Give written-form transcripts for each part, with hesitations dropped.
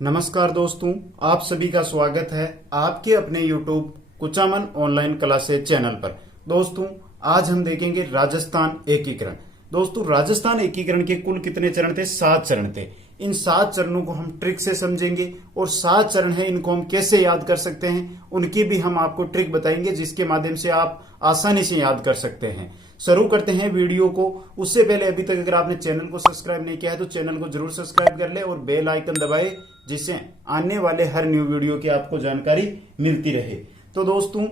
नमस्कार दोस्तों, आप सभी का स्वागत है आपके अपने YouTube Kuchaman online classes channel पर। दोस्तों, आज हम देखेंगे राजस्थान एकीकरण। दोस्तों, राजस्थान एकीकरण के कुल कितने चरण थे? 7 चरण थे। इन 7 चरणों को हम ट्रिक से समझेंगे और 7 चरण है, इनको हम कैसे याद कर सकते हैं उनकी भी हम आपको ट्रिक बताएंगे, जिसके माध्यम से आप आसानी से याद कर सकते हैं। शुरू करते हैं वीडियो को। उससे पहले अभी तक अगर आपने चैनल को सब्सक्राइब नहीं किया है तो चैनल को जरूर सब्सक्राइब कर ले और बेल आइकन दबाए, जिससे आने वाले हर न्यू वीडियो की आपको जानकारी मिलती रहे। तो दोस्तों,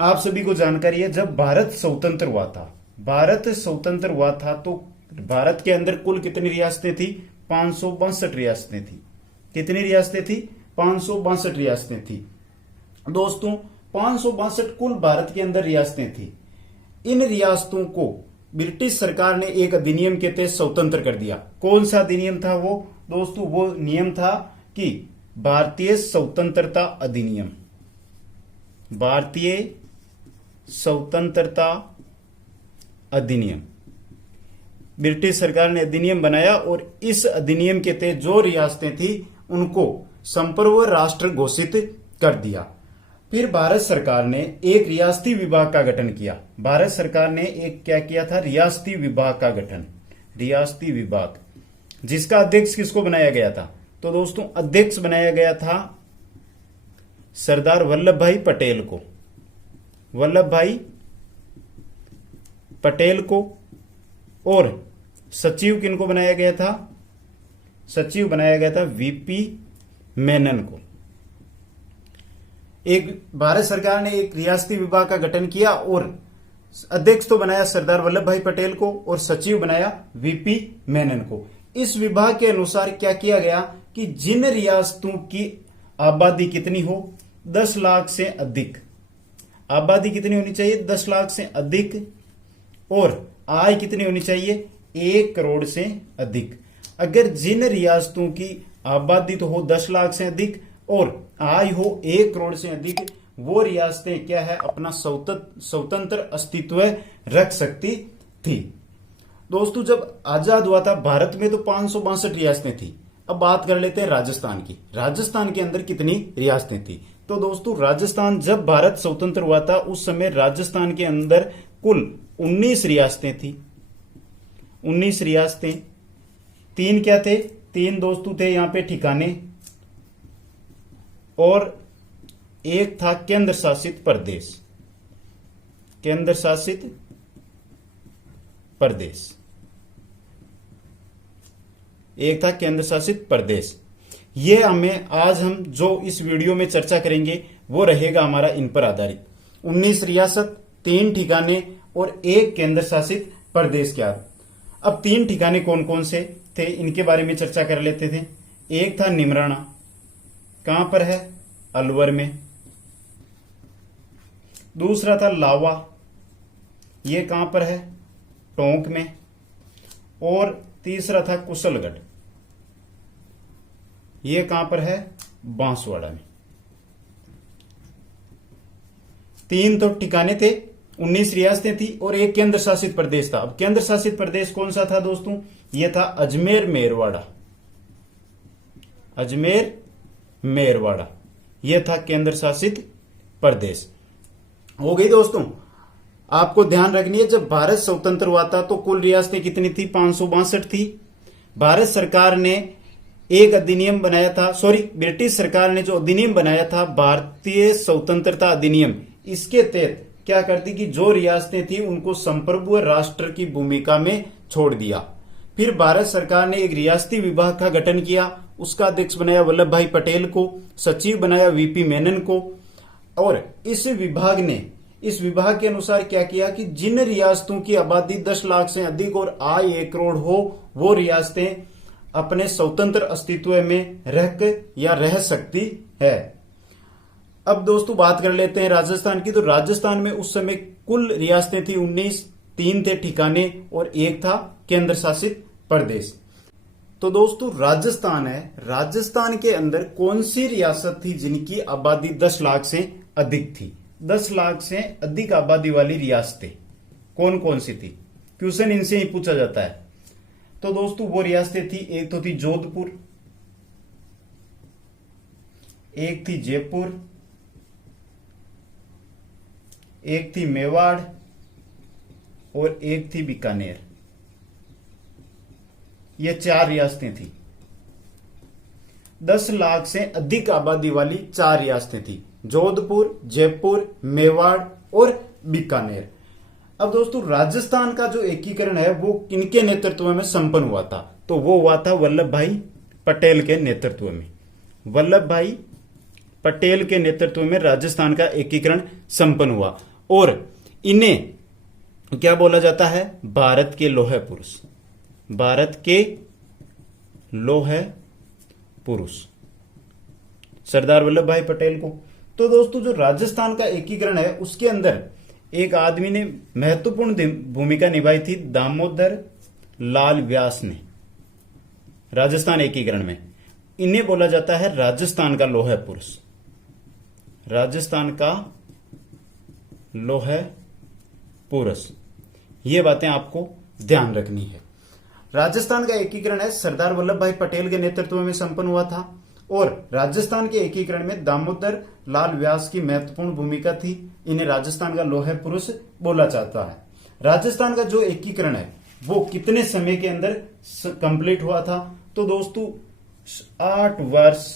आप सभी को जानकारी है, जब भारत स्वतंत्र हुआ था तो भारत के अंदर कुल कितनी रियासतें थी? 562 रियासतें थी। कितनी रियासतें थी? 562 रियासतें थी। दोस्तों, 562 कुल भारत के अंदर रियासतें थी। इन रियासतों को ब्रिटिश सरकार ने एक अधिनियम के तहत स्वतंत्र कर दिया। कौन सा अधिनियम था वो? दोस्तों, वो नियम था कि भारतीय स्वतंत्रता अधिनियम। भारतीय स्वतंत्रता अधिनियम ब्रिटिश सरकार ने अधिनियम बनाया और इस अधिनियम के तहत जो रियासतें थी उनको संप्रभु राष्ट्र घोषित कर दिया। फिर भारत सरकार ने एक रियासती विभाग का गठन किया। भारत सरकार ने एक क्या किया था? रियासती विभाग का गठन। रियासती विभाग, जिसका अध्यक्ष किसको बनाया गया था? तो दोस्तों, अध्यक्ष बनाया गया था सरदार वल्लभ भाई पटेल को। वल्लभ भाई पटेल को। और सचिव किनको बनाया गया था? सचिव बनाया गया था वीपी मेनन को। एक भारत सरकार ने एक रियासती विभाग का गठन किया और अध्यक्ष तो बनाया सरदार वल्लभ भाई पटेल को और सचिव बनाया वीपी मेनन को। इस विभाग के अनुसार क्या किया गया कि जिन रियासतों की आबादी कितनी हो? 10 लाख से अधिक। आबादी कितनी होनी चाहिए? 10 लाख से अधिक। और आय कितनी होनी चाहिए? 1 करोड़ से अधिक। अगर जिन रियासतों की आबादी तो हो 10 लाख से अधिक और आय हो 1 करोड़ से अधिक, वो रियासतें क्या है? अपना स्वतंत्र अस्तित्व रख सकती थी। दोस्तों, जब आजाद हुआ था भारत में तो 562 रियासतें थी। अब बात कर लेते हैं राजस्थान की। राजस्थान के अंदर कितनी रियासतें थी? तो दोस्तों, राजस्थान जब भारत स्वतंत्र हुआ था उस समय राजस्थान के अंदर कुल 19 रियासतें थी। 19 रियासतें। 3 क्या थे? 3 दोस्तों थे यहां पे ठिकाने, और एक था केंद्र शासित प्रदेश। केंद्र शासित प्रदेश। एक था केंद्र शासित प्रदेश। ये हम जो इस वीडियो में चर्चा करेंगे वो रहेगा हमारा इन पर आधारित। 19 रियासत, 3 ठिकाने और एक केंद्र शासित प्रदेश। क्या अब 3 ठिकाने कौन कौन से थे इनके बारे में चर्चा कर लेते थे। एक था निमराना। कहां पर है? अलवर में। दूसरा था लावा। ये कहां पर है? टोंक में। और तीसरा था कुशलगढ़। ये कहां पर है? बांसवाड़ा में। 3 तो ठिकाने थे, 19 रियासतें थी और एक केंद्र शासित प्रदेश था। अब केंद्र शासित प्रदेश कौन सा था दोस्तों? यह था अजमेर मेरवाड़ा। अजमेर मेरवाड़ा, यह था केंद्र शासित प्रदेश। हो गई दोस्तों। आपको ध्यान रखनी है, जब भारत स्वतंत्र हुआ था तो कुल रियासतें कितनी थी? 562 थी। भारत सरकार ने एक अधिनियम बनाया था, ब्रिटिश सरकार ने जो अधिनियम बनाया था भारतीय स्वतंत्रता अधिनियम, इसके तहत क्या करती कि जो रियासतें थी उनको संप्रभु राष्ट्र की भूमिका में छोड़ दिया। फिर भारत सरकार ने एक रियासती विभाग का गठन किया। उसका अध्यक्ष बनाया वल्लभ भाई पटेल को, सचिव बनाया वीपी मेनन को। और इस विभाग के अनुसार क्या किया कि जिन रियासतों की आबादी 10 लाख से अधिक और आय 1 करोड़ हो, वो रियासतें अपने स्वतंत्र अस्तित्व में रह सकती है। अब दोस्तों बात कर लेते हैं राजस्थान की। तो राजस्थान में उस समय कुल रियासतें थी 19, 3 थे ठिकाने और एक था केंद्र शासित प्रदेश। तो दोस्तों, राजस्थान है। राजस्थान के अंदर कौन सी रियासत थी जिनकी आबादी 10 लाख से अधिक थी? 10 लाख से अधिक आबादी वाली रियासतें कौन कौन सी थी? क्वेश्चन इनसे ही पूछा जाता है। तो दोस्तों वो रियासतें थी, एक तो थी जोधपुर, एक थी जयपुर, एक थी मेवाड़ और एक थी बीकानेर। ये 4 रियासतें थी। 10 लाख से अधिक आबादी वाली 4 रियासतें थी, जोधपुर, जयपुर, मेवाड़ और बीकानेर। अब दोस्तों राजस्थान का जो एकीकरण है वो किनके नेतृत्व में संपन्न हुआ था? तो वो हुआ था वल्लभ भाई पटेल के नेतृत्व में। वल्लभ भाई पटेल के नेतृत्व में राजस्थान का एकीकरण संपन्न हुआ और इन्हें क्या बोला जाता है? भारत के लौह पुरुष। भारत के लौह पुरुष सरदार वल्लभ भाई पटेल को। तो दोस्तों जो राजस्थान का एकीकरण है उसके अंदर एक आदमी ने महत्वपूर्ण भूमिका निभाई थी, दामोदर लाल व्यास ने राजस्थान एकीकरण में। इन्हें बोला जाता है राजस्थान का लौह पुरुष। राजस्थान का लौह पुरुष। ये बातें आपको ध्यान रखनी है। राजस्थान का एकीकरण है सरदार वल्लभ भाई पटेल के नेतृत्व में संपन्न हुआ था और राजस्थान के एकीकरण में दामोदर लाल व्यास की महत्वपूर्ण भूमिका थी। इन्हें राजस्थान का लौह पुरुष बोला जाता है। राजस्थान का जो एकीकरण है वो कितने समय के अंदर कंप्लीट हुआ था? तो दोस्तों 8 वर्ष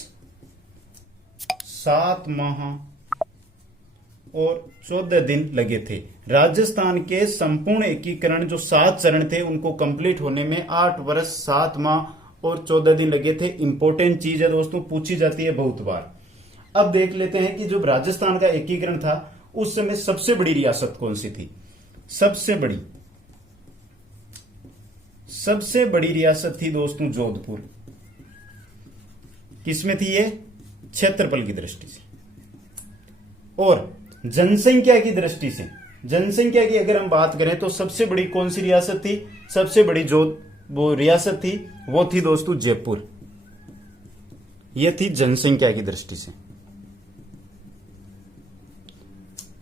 7 माह और 14 दिन लगे थे। राजस्थान के संपूर्ण एकीकरण जो 7 चरण थे उनको कंप्लीट होने में 8 वर्ष 7 माह और 14 दिन लगे थे। इंपॉर्टेंट चीज है दोस्तों, पूछी जाती है बहुत बार। अब देख लेते हैं कि जब राजस्थान का एकीकरण था उस समय सबसे बड़ी रियासत कौन सी थी? सबसे बड़ी रियासत थी दोस्तों जोधपुर। किसमें थी ये? क्षेत्रफल की दृष्टि से। और जनसंख्या की दृष्टि से, जनसंख्या की अगर हम बात करें तो सबसे बड़ी कौन सी रियासत थी? सबसे बड़ी जो वो रियासत थी वो थी दोस्तों जयपुर। ये थी जनसंख्या की दृष्टि से।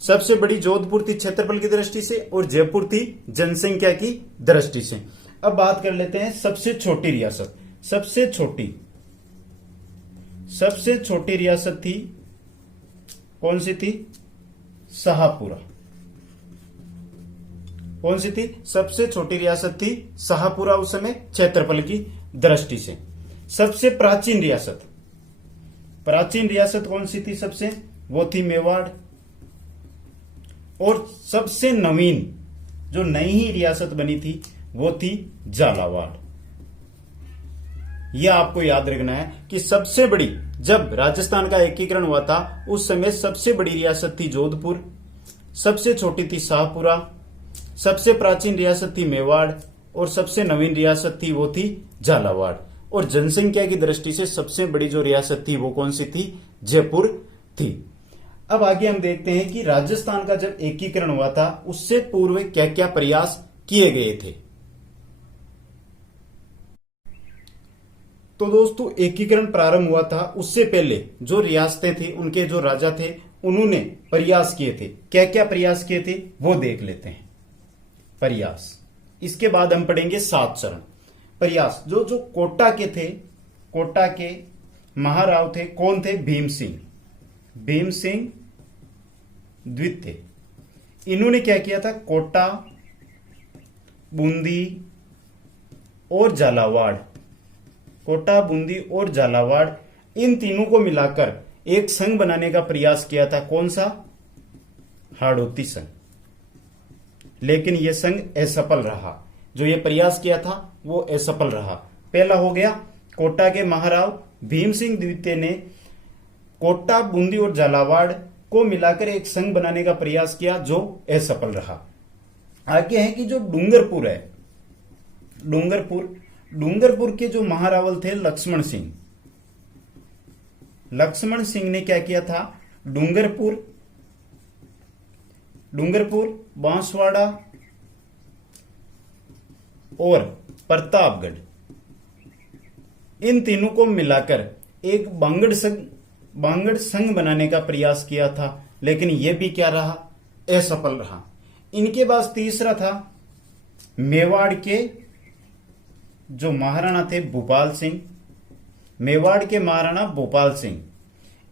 सबसे बड़ी जोधपुर थी क्षेत्रफल की दृष्टि से और जयपुर थी जनसंख्या की दृष्टि से। अब बात कर लेते हैं सबसे छोटी रियासत। सबसे छोटी रियासत थी कौन सी थी? शाहपुरा। कौन सी थी? सबसे छोटी रियासत थी शाहपुरा उस समय क्षेत्रफल की दृष्टि से। सबसे प्राचीन रियासत कौन सी थी? सबसे वो थी मेवाड़। और सबसे नवीन जो नई ही रियासत बनी थी वो थी झालावाड़। यह आपको याद रखना है कि सबसे बड़ी, जब राजस्थान का एकीकरण हुआ था उस समय सबसे बड़ी रियासत थी जोधपुर, सबसे छोटी थी शाहपुरा, सबसे प्राचीन रियासत थी मेवाड़ और सबसे नवीन रियासत थी वो थी झालावाड़। और जनसंख्या की दृष्टि से सबसे बड़ी जो रियासत थी वो कौन सी थी? जयपुर थी। अब आगे हम देखते हैं कि राजस्थान का जब एकीकरण हुआ था उससे पूर्व क्या क्या प्रयास किए गए थे। तो दोस्तों एकीकरण प्रारंभ हुआ था उससे पहले जो रियासतें थी उनके जो राजा थे उन्होंने प्रयास किए थे। क्या क्या प्रयास किए थे वो देख लेते हैं। प्रयास, इसके बाद हम पढ़ेंगे 7 चरण। प्रयास जो जो कोटा के थे, कोटा के महाराव थे, कौन थे? भीम सिंह द्वितीय। इन्होंने क्या किया था? कोटा, बूंदी और झालावाड़, कोटा, बूंदी और झालावाड़, इन तीनों को मिलाकर एक संघ बनाने का प्रयास किया था। कौन सा? हाड़ौती संघ। लेकिन यह संघ असफल रहा। जो यह प्रयास किया था वो असफल रहा। पहला हो गया कोटा के महाराव भीम सिंह द्वितीय ने कोटा, बूंदी और झालावाड़ को मिलाकर एक संघ बनाने का प्रयास किया जो असफल रहा। आगे है कि जो डूंगरपुर है, डूंगरपुर के जो महारावल थे लक्ष्मण सिंह ने क्या किया था? डूंगरपुर, बांसवाड़ा और प्रतापगढ़, इन तीनों को मिलाकर एक बांगड़ संघ बनाने का प्रयास किया था। लेकिन यह भी क्या रहा? असफल रहा। इनके पास तीसरा था मेवाड़ के जो महाराणा थे भोपाल सिंह, मेवाड़ के महाराणा भोपाल सिंह,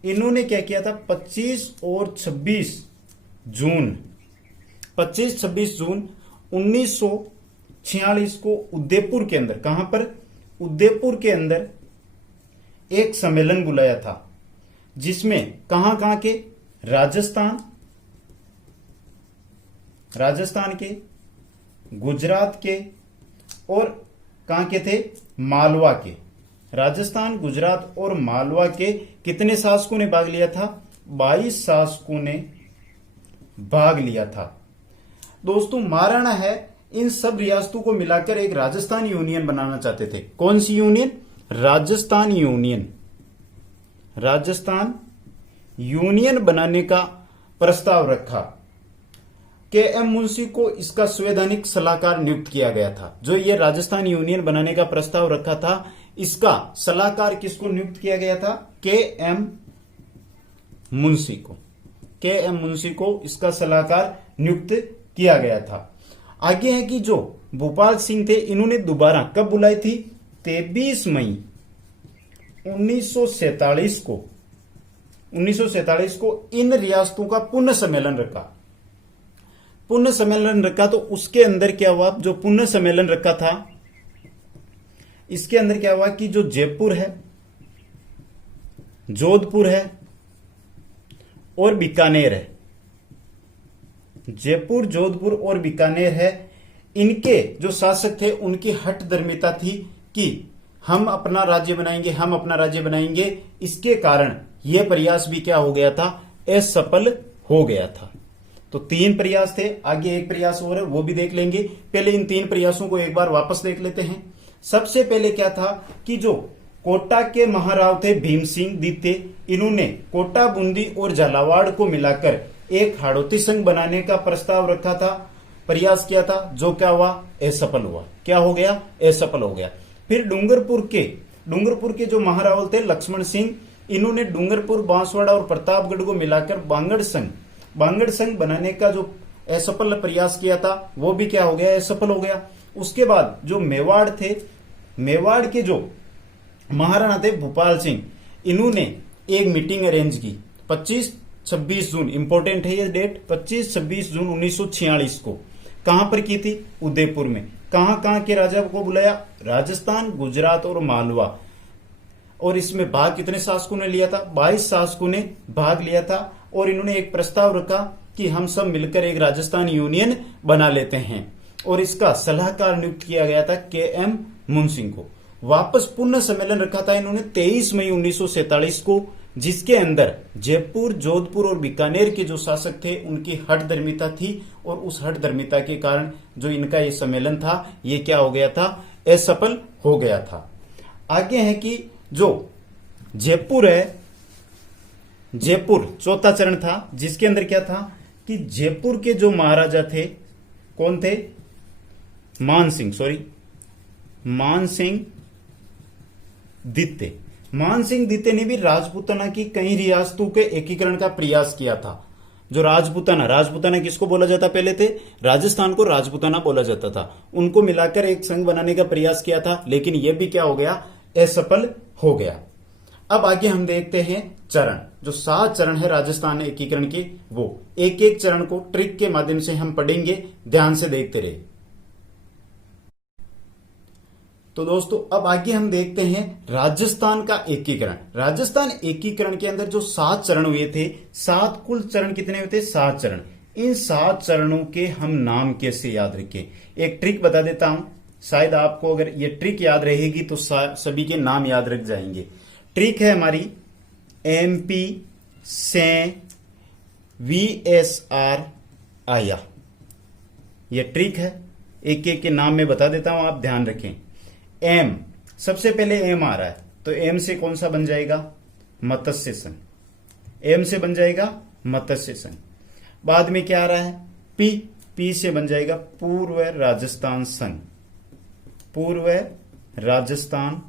इन्होंने क्या किया था 25 और 26 जून 1946 को उदयपुर के अंदर, कहां पर, उदयपुर के अंदर एक सम्मेलन बुलाया था, जिसमें कहां कहां के, राजस्थान के, गुजरात के और कहां के थे, मालवा के। राजस्थान, गुजरात और मालवा के कितने शासकों ने भाग लिया था, 22 शासकों ने भाग लिया था। दोस्तों महाराणा है इन सब रियासतों को मिलाकर एक राजस्थान यूनियन बनाना चाहते थे। कौन सी union, Rajasthan union. Rajasthan union बनाने का प्रस्ताव रखा। के.एम. मुंशी को इसका संवैधानिक सलाहकार नियुक्त किया गया था। जो ये राजस्थान यूनियन बनाने का प्रस्ताव रखा था, इसका सलाहकार किसको नियुक्त किया गया था, के.एम. मुंशी को। के.एम. मुंशी को इसका सलाहकार नियुक्त किया गया था। आगे है कि जो भोपाल सिंह थे, इन्होंने दोबारा कब बुलाई थी, 23 मई 1947 को इन रियासतों का पुनः सम्मेलन रखा। तो उसके अंदर क्या हुआ, जो पुनः सम्मेलन रखा था, इसके अंदर क्या हुआ कि जो जयपुर है, जोधपुर है और बीकानेर है, जयपुर, जोधपुर और बीकानेर है, इनके जो शासक थे उनकी हठधर्मिता थी कि हम अपना राज्य बनाएंगे। इसके कारण यह प्रयास भी क्या हो गया था, असफल हो गया था। तो 3 प्रयास थे, आगे एक प्रयास और है वो भी देख लेंगे। पहले इन 3 प्रयासों को एक बार वापस देख लेते हैं। सबसे पहले क्या था कि जो कोटा के महाराव थे भीम सिंह दित्ते, इन्होंने कोटा, बूंदी और झालावाड़ को मिलाकर एक हाड़ौती संघ बनाने का प्रस्ताव रखा था, प्रयास किया था, जो क्या हुआ, असफल हुआ। क्या हो गया, असफल हो गया। फिर डूंगरपुर के जो महारावल थे लक्ष्मण सिंह, इन्होंने डूंगरपुर, बांसवाड़ा और प्रतापगढ़ को मिलाकर बांगड़ संघ बनाने का जो असफल प्रयास किया था, वो भी क्या हो गया, असफल हो गया। उसके बाद जो मेवाड़ थे, मेवाड़ के जो महाराणा थे भोपाल सिंह, इन्होंने एक मीटिंग अरेंज की 25-26 जून, इंपॉर्टेंट है ये डेट, 25-26 जून 1946 को। कहां पर की थी, उदयपुर में। कहां के राजा को बुलाया, राजस्थान, गुजरात और मालवा। और इसमें भाग कितने शासकों ने लिया था, 22 शासकों ने भाग लिया था। और इन्होंने एक प्रस्ताव रखा कि हम सब मिलकर एक राजस्थान यूनियन बना लेते हैं। और इसका सलाहकार नियुक्त किया गया था के.एम. मुंशी को। वापस पुनः सम्मेलन रखा था इन्होंने 23 मई 1947 को, जिसके अंदर जयपुर, जोधपुर और बीकानेर के जो शासक थे उनकी हठधर्मिता थी। और उस हठधर्मिता के कारण जो इनका ये सम्मेलन था, ये क्या हो गया था, असफल हो गया था। आगे है कि जो जयपुर है, जयपुर चौथा चरण था, जिसके अंदर क्या था कि जयपुर के जो महाराजा थे, कौन थे, मान सिंह दित्ते ने भी राजपूताना की कई रियासतों के एकीकरण का प्रयास किया था। जो राजपूताना किसको बोला जाता, पहले थे राजस्थान को राजपूताना बोला जाता था, उनको मिलाकर एक संघ बनाने का प्रयास किया था, लेकिन यह भी क्या हो गया, असफल हो गया। अब आगे हम देखते हैं चरण, जो 7 चरण है राजस्थान एकीकरण के, वो एक एक चरण को ट्रिक के माध्यम से हम पढ़ेंगे, ध्यान से देखते रहे। तो दोस्तों अब आगे हम देखते हैं राजस्थान का एकीकरण। राजस्थान एकीकरण के अंदर जो 7 चरण हुए थे, 7 कुल चरण कितने हुए थे, 7 चरण। इन 7 चरणों के हम नाम कैसे याद रखें, एक ट्रिक बता देता हूं, शायद आपको अगर ये ट्रिक याद रहेगी तो सभी के नाम याद रख जाएंगे। ट्रिक है हमारी MP से VSR आया, ये ट्रिक है। एक एक के नाम में बता देता हूं, आप ध्यान रखें। एम, सबसे पहले एम आ रहा है, तो एम से कौन सा बन जाएगा, मत्स्य संघ। एम से बन जाएगा मत्स्य संघ। बाद में क्या आ रहा है, पी से बन जाएगा पूर्व राजस्थान संघ, पूर्व राजस्थान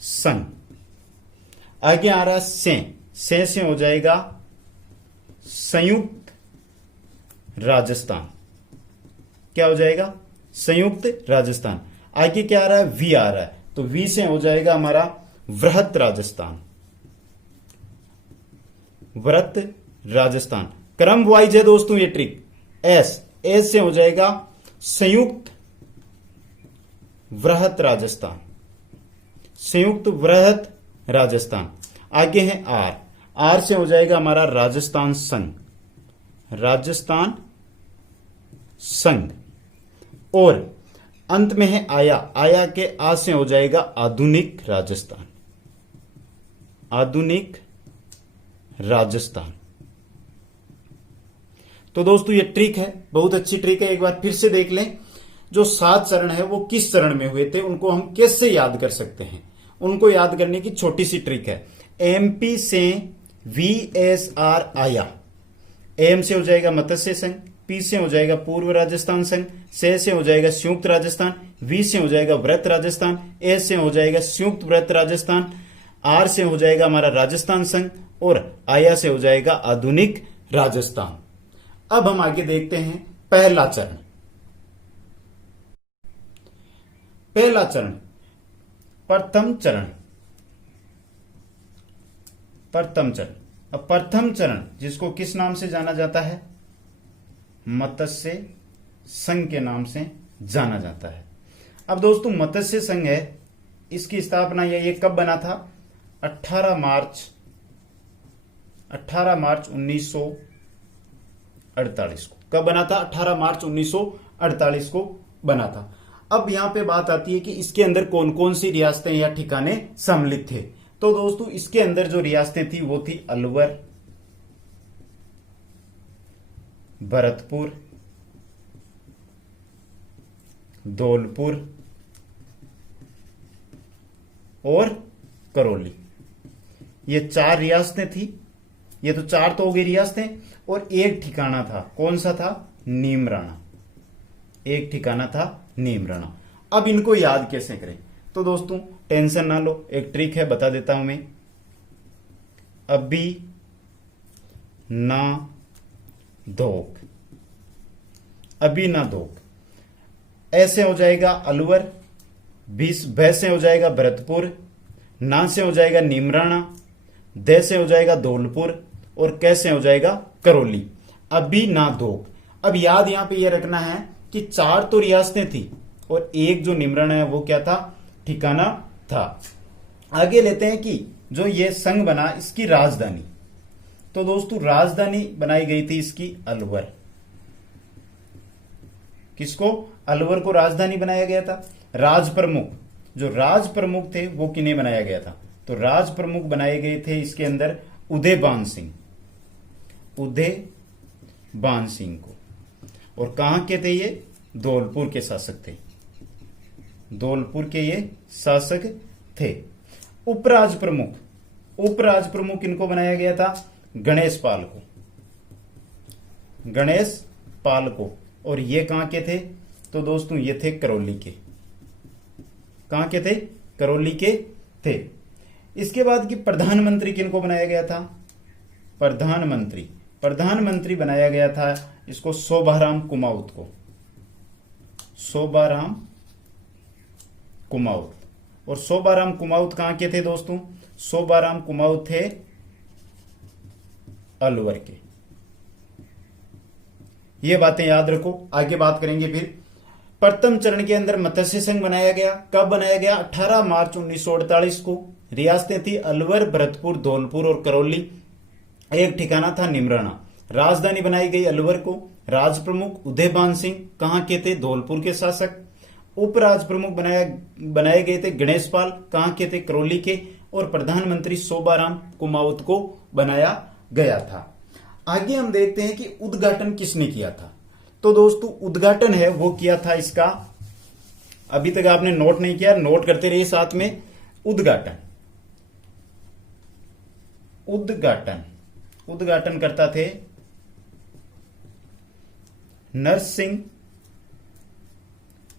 संघ। आगे आ रहा है से हो जाएगा संयुक्त राजस्थान। क्या हो जाएगा, संयुक्त राजस्थान। आगे क्या आ रहा है, वी आ रहा है, तो वी से हो जाएगा हमारा वृहत राजस्थान। व्रत राजस्थान। क्रम वाइज है दोस्तों ये ट्रिक। एस से हो जाएगा संयुक्त वृहत राजस्थान, संयुक्त वृहत राजस्थान। आगे है आर से हो जाएगा हमारा राजस्थान संघ, राजस्थान संघ। और अंत में है आया के आ से हो जाएगा आधुनिक राजस्थान, आधुनिक राजस्थान। तो दोस्तों ये ट्रिक है, बहुत अच्छी ट्रिक है। एक बार फिर से देख लें, जो 7 चरण है वो किस चरण में हुए थे, उनको हम कैसे याद कर सकते हैं। उनको याद करने की छोटी सी ट्रिक है। एमपी से VSR आया, एम से हो जाएगा मत्स्य संघ, पी से हो जाएगा पूर्व राजस्थान संघ, से हो जाएगा संयुक्त राजस्थान, वी से हो जाएगा व्रत राजस्थान, ए से हो जाएगा संयुक्त व्रत राजस्थान, आर से हो जाएगा हमारा राजस्थान संघ, और आया से हो जाएगा आधुनिक राजस्थान। अब हम आगे देखते हैं पहला चरण। पहला चरण, प्रथम चरण, प्रथम चरण। अब प्रथम चरण जिसको किस नाम से जाना जाता है, मत्स्य संघ के नाम से जाना जाता है। अब दोस्तों मत्स्य संघ है, इसकी स्थापना ये कब बना था, 18 मार्च 1948 को। कब बना था, 18 मार्च 1948 को बना था। अब यहां पे बात आती है कि इसके अंदर कौन कौन सी रियासतें या ठिकाने सम्मिलित थे। तो दोस्तों इसके अंदर जो रियासतें थी वो थी अलवर, भरतपुर, धौलपुर और करौली। ये 4 रियासतें थी। ये तो 4 तो हो गई रियासतें, और एक ठिकाना था, कौन सा था, नीमराणा। एक ठिकाना था नीमराणा। अब इनको याद कैसे करें, तो दोस्तों टेंशन ना लो, एक ट्रिक है, बता देता हूं मैं। अभी ना धोक, अभी ना धोक। ऐसे हो जाएगा अलवर, भ से हो जाएगा भरतपुर, ना से हो जाएगा नीमराणा, दे से हो जाएगा धौलपुर, और कैसे हो जाएगा करौली। अभी ना धोक। अब याद यहां पे ये रखना है कि 4 तो रियासतें थी और एक जो नीमराणा है वो क्या था, ठिकाना था। आगे लेते हैं कि जो ये संघ बना, इसकी राजधानी। तो दोस्तों राजधानी बनाई गई थी इसकी अलवर। किसको, अलवर को राजधानी बनाया गया था। राज प्रमुख, जो राज प्रमुख थे वो किन्हें बनाया गया था, तो राज प्रमुख बनाए गए थे इसके अंदर उदयबान सिंह, उदयबान सिंह को। और कहां के थे ये, धौलपुर के शासक थे, धौलपुर के ये शासक थे। उपराज प्रमुख, उपराज प्रमुख इनको बनाया गया था गणेश पाल को, गणेश पाल को। और ये कहां के थे, तो दोस्तों ये थे करौली के। कहां के थे, करौली के थे। इसके बाद की प्रधानमंत्री किनको बनाया गया था, प्रधानमंत्री, प्रधानमंत्री बनाया गया था इसको शोभाराम कुमाऊत को, शोभाराम कुमाऊत। और शोभाराम कुमाऊत कहां के थे दोस्तों, शोभाराम कुमाऊत थे अलवर के। ये बातें याद रखो, आगे बात करेंगे फिर। प्रथम चरण के अंदर मत्स्य संघ बनाया गया। कब बनाया गया, 18 मार्च 1948 को। रियासतें थी अलवर, भरतपुर, धौलपुर और करौली। एक ठिकाना था निमराना। राजधानी बनाई गई अलवर को। राज प्रमुख उदयबान सिंह कहां के थे, धौलपुर के शासक। उपराज प्रमुख बनाए गए थे गणेश पाल, कहां के थे, करौली के। और प्रधानमंत्री शोभाराम कुमाऊत को बनाया गया था। आगे हम देखते हैं कि उद्घाटन किसने किया था। तो दोस्तों उद्घाटन है वो किया था इसका, अभी तक आपने नोट नहीं किया, नोट करते रहिए साथ में। उद्घाटन, उद्घाटन, उद्घाटन करता थे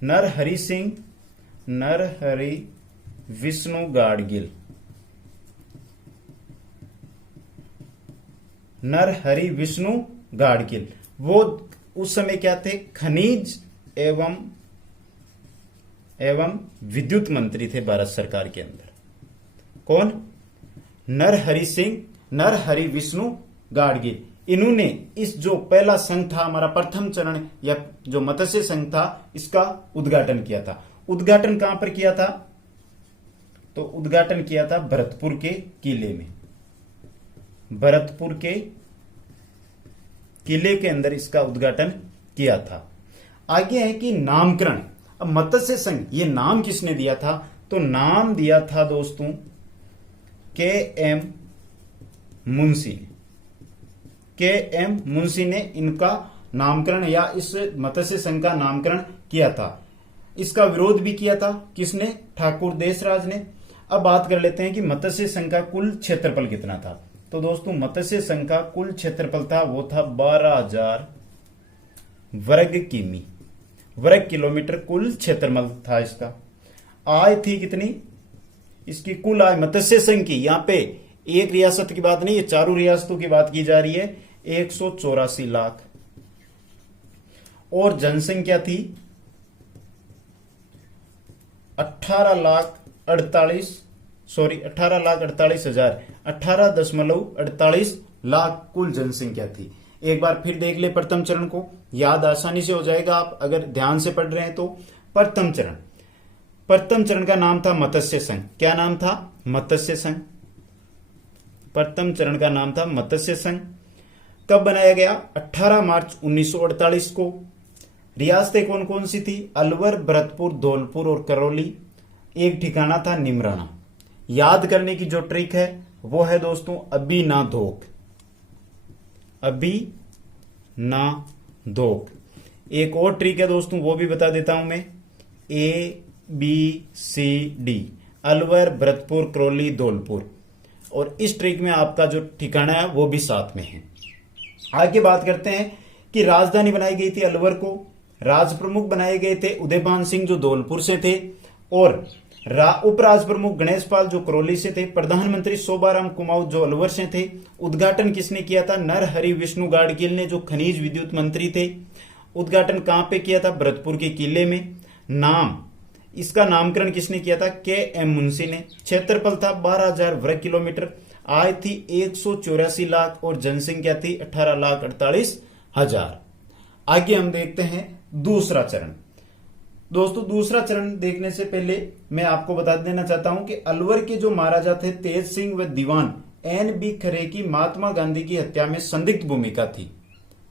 नरहरि सिंह, नरहरि विष्णु गाडगिल, नरहरि विष्णु गाडगिल। वो उस समय क्या थे, खनिज एवं विद्युत मंत्री थे भारत सरकार के अंदर। कौन, नरहरि विष्णु गाडगिल, इन्होंने इस जो पहला संघ था हमारा प्रथम चरण या जो मत्स्य संघ था इसका उद्घाटन किया था। उद्घाटन कहां पर किया था? तो उद्घाटन किया था भरतपुर के किले में। भरतपुर के किले के अंदर इसका उद्घाटन किया था। आगे है कि नामकरण। अब मत्स्य संघ ये नाम किसने दिया था? तो नाम दिया था दोस्तों के.एम. मुंशी। के.एम. मुंशी ने इनका नामकरण या इस मत्स्य संघ का नामकरण किया था। इसका विरोध भी किया था किसने? ठाकुर देशराज ने। अब बात कर लेते हैं कि मत्स्य संघ का कुल क्षेत्रफल कितना था। तो दोस्तों मत्स्य संघ का कुल क्षेत्रफल था वो था 12,000 वर्ग किमी, वर्ग किलोमीटर कुल क्षेत्रफल था इसका। आय थी कितनी? इसकी कुल आय मत्स्य संघ की, यहां पे एक रियासत की बात नहीं, ये चारों रियासतों की बात की जा रही है, 184 लाख। और जनसंख्या थी 18,48,000 लाख कुल जनसंख्या थी। एक बार फिर देख ले प्रथम चरण को, याद आसानी से हो जाएगा आप अगर ध्यान से पढ़ रहे हैं तो। प्रथम चरण का नाम था मत्स्य संघ। क्या नाम था? मत्स्य संघ। प्रथम चरण का नाम था मत्स्य संघ। कब बनाया गया? 18 मार्च 1948 को। रियासतें कौन कौन सी थी? अलवर, भरतपुर, धौलपुर और करौली। एक ठिकाना था निमराना। याद करने की जो ट्रिक है वो है दोस्तों अभी ना धोख, अभी ना धोख। एक और ट्रिक है दोस्तों वो भी बता देता हूं मैं, ABCD, अलवर, भरतपुर, करौली, धौलपुर। और इस ट्रिक में आपका जो ठिकाना है वो भी साथ में है। आगे बात करते हैं कि राजधानी बनाई गई थी अलवर को, राज प्रमुख बनाए गए थे उदयभान सिंह जो धौलपुर से थे, और उपराज प्रमुख गणेश पाल जो करौली से थे, प्रधानमंत्री शोभाराम कुमाऊं जो अलवर से थे। उद्घाटन किसने किया था? नरहरि विष्णु गाडगिल ने जो खनिज विद्युत मंत्री थे। उद्घाटन कहां पे किया था? भरतपुर के किले में। नाम, इसका नामकरण किसने किया था? के.एम. मुंशी ने। क्षेत्रफल था 12,000 वर्ग किलोमीटर। आय थी 184 लाख और जनसंख्या थी 18,48,000। आगे हम देखते हैं दूसरा चरण। दोस्तों दूसरा चरण देखने से पहले मैं आपको बता देना चाहता हूं कि अलवर के जो महाराजा थे तेज सिंह व दीवान N.B. खरे की महात्मा गांधी की हत्या में संदिग्ध भूमिका थी।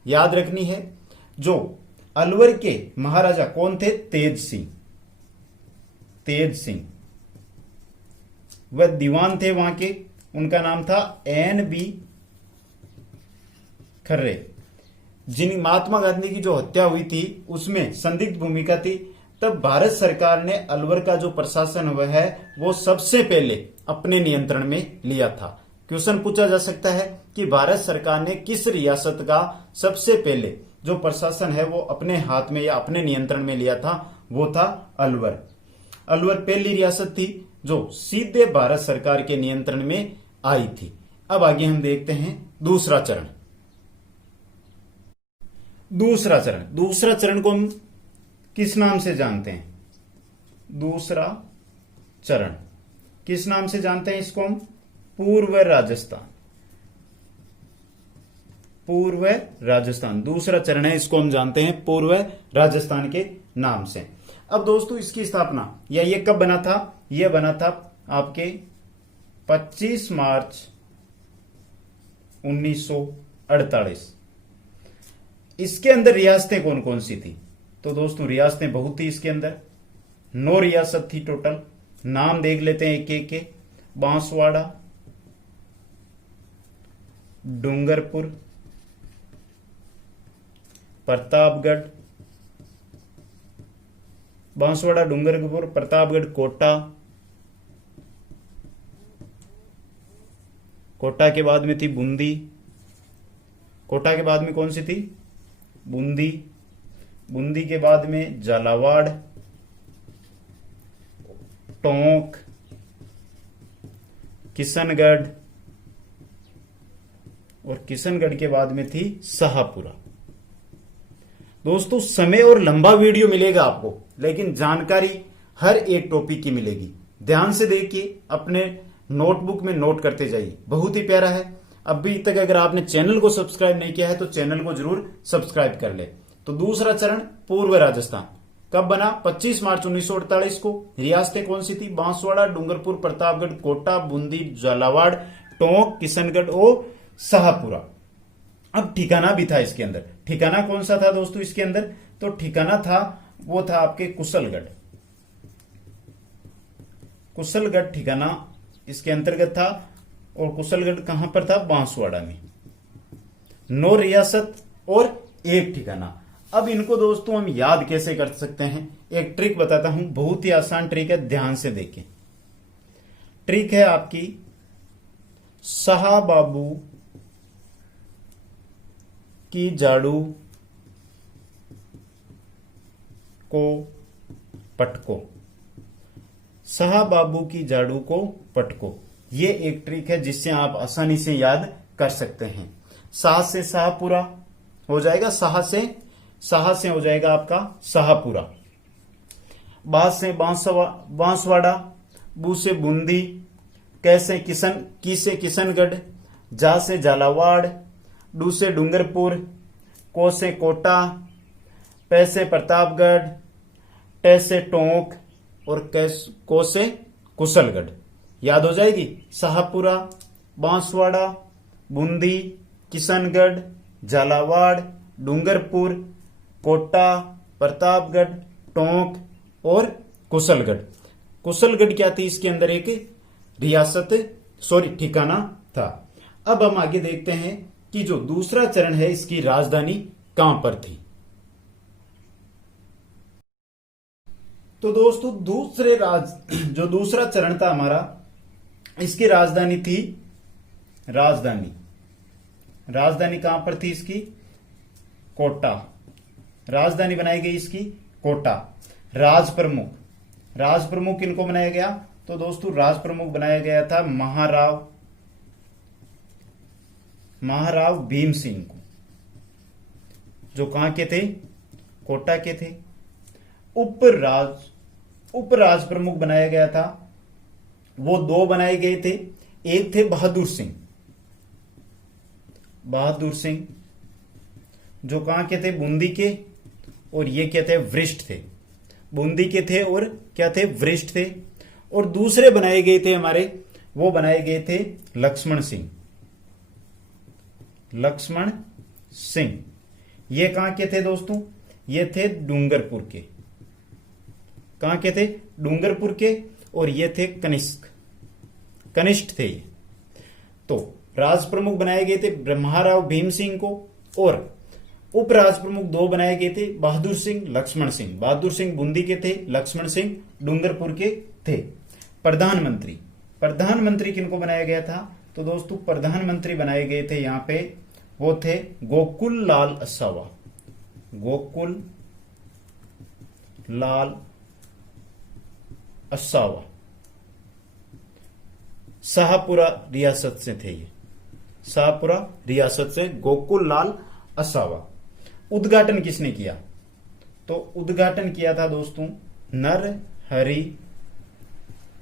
याद रखनी है, जो अलवर के महाराजा कौन थे? तेज सिंह वह दीवान थे वहां के, उनका नाम था N.B. खर्रे। जिन महात्मा गांधी की जो हत्या हुई थी उसमें संदिग्ध भूमिका थी। तब भारत सरकार ने अलवर का जो प्रशासन हुआ है वो सबसे पहले अपने नियंत्रण में लिया था। क्वेश्चन पूछा जा सकता है कि भारत सरकार ने किस रियासत का सबसे पहले जो प्रशासन है वो अपने हाथ में या अपने नियंत्रण में लिया था? वो था अलवर। अलवर पहली रियासत थी जो सीधे भारत सरकार के नियंत्रण में आई थी। अब आगे हम देखते हैं दूसरा चरण। दूसरा चरण को हम किस नाम से जानते हैं? दूसरा चरण किस नाम से जानते हैं इसको हम? पूर्व राजस्थान दूसरा चरण है, इसको हम जानते हैं पूर्व राजस्थान के नाम से। अब दोस्तों इसकी स्थापना या ये कब बना था? यह बना था आपके 25 मार्च 1948। इसके अंदर रियासतें कौन कौन सी थी? तो दोस्तों रियासतें बहुत थी इसके अंदर, 9 रियासत थी टोटल। नाम देख लेते हैं एक एक के। बांसवाड़ा, डूंगरपुर, प्रतापगढ़, बांसवाड़ा, डूंगरपुर, प्रतापगढ़, कोटा के बाद में थी बूंदी। कोटा के बाद में कौन सी थी? बूंदी के बाद में झालावाड़, टोंक, किशनगढ़, और किशनगढ़ के बाद में थी शाहपुरा। दोस्तों समय और लंबा वीडियो मिलेगा आपको, लेकिन जानकारी हर एक टॉपिक की मिलेगी। ध्यान से देखिए, अपने नोटबुक में नोट करते जाइए, बहुत ही प्यारा है। अभी तक अगर आपने चैनल को सब्सक्राइब नहीं किया है तो चैनल को जरूर सब्सक्राइब कर ले। तो दूसरा चरण पूर्व राजस्थान कब बना? 25 मार्च 1948 को। रियासतें कौन सी थी? बांसवाड़ा, डूंगरपुर, प्रतापगढ़, कोटा, बूंदी, झालावाड़, टोंक, किशनगढ़ और शाहपुरा। अब ठिकाना भी था इसके अंदर। ठिकाना कौन सा था दोस्तों इसके अंदर? तो ठिकाना था वो था आपके कुशलगढ़। कुशलगढ़ ठिकाना इसके अंतर्गत था। और कुशलगढ़ कहां पर था? बांसवाड़ा में। 9 रियासत और 1 ठिकाना। अब इनको दोस्तों हम याद कैसे कर सकते हैं? एक ट्रिक बताता हूं, बहुत ही आसान ट्रिक है, ध्यान से देखें। ट्रिक है आपकी शाह बाबू की झाड़ू को पटको। शाह बाबू की झाड़ू को पटको, ये एक ट्रिक है जिससे आप आसानी से याद कर सकते हैं। शाह से शाहपुरा हो जाएगा, शाह से हो जाएगा आपका शाहपुरा। बांस से बांसवाड़ा, बू से बूंदी, कै से किशनगढ़, जा से झालावाड़, डू से डूंगरपुर, को से कोटा, पै से प्रतापगढ़, टे से टोंक और को से कुशलगढ़। याद हो जाएगी? शाहपुरा, बांसवाड़ा, बूंदी, किशनगढ़, झालावाड़, डूंगरपुर, कोटा, प्रतापगढ़, टोंक और कुशलगढ़। कुशलगढ़ क्या थी? इसके अंदर एक ठिकाना था। अब हम आगे देखते हैं कि जो दूसरा चरण है इसकी राजधानी कहां पर थी। तो दोस्तों जो दूसरा चरण था हमारा, इसकी राजधानी थी राजधानी कहां पर थी इसकी? कोटा। राजधानी बनाई गई इसकी कोटा। राज प्रमुख किनको बनाया गया? तो दोस्तों राज प्रमुख बनाया गया था महाराव भीम सिंह को, जो कहां के थे? कोटा के थे। उपराज प्रमुख बनाया गया था, वो 2 बनाए गए थे। एक थे बहादुर सिंह जो कहां के थे? बूंदी के। और ये क्या थे? वरिष्ठ थे। बूंदी के थे और क्या थे? वरिष्ठ थे। और दूसरे बनाए गए थे हमारे, वो बनाए गए थे लक्ष्मण सिंह। ये कहां के थे दोस्तों? ये थे डूंगरपुर के। कहां के थे? डूंगरपुर के। और ये थे कनिष्ठ थे ये। तो राज प्रमुख बनाए गए थे महाराव भीम सिंह को, और उपराज प्रमुख 2 बनाए गए थे बहादुर सिंह, लक्ष्मण सिंह। बहादुर सिंह बूंदी के थे, लक्ष्मण सिंह डूंगरपुर के थे। प्रधानमंत्री किनको बनाया गया था? तो दोस्तों प्रधानमंत्री बनाए गए थे यहां पे, वो थे गोकुल लाल असावा। शाहपुरा रियासत से थे ये। शाहपुरा रियासत से गोकुल लाल असावा। उद्घाटन किसने किया? तो उद्घाटन किया था दोस्तों नरहरि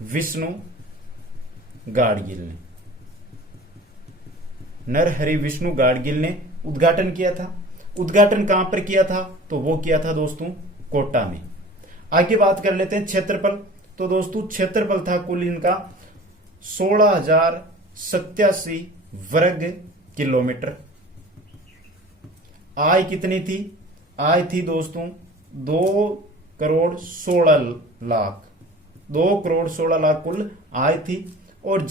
विष्णु गाडगिल ने। नरहरि विष्णु गाडगिल ने उद्घाटन किया था। उद्घाटन कहां पर किया था? तो वो किया था दोस्तों कोटा में। आगे बात कर लेते हैं क्षेत्रफल। तो दोस्तों क्षेत्रफल था कुल इनका 16,087 वर्ग किलोमीटर। आय कितनी थी? आय थी दोस्तों 2,16,00,000। 2,16,00,000 कुल आय थी। और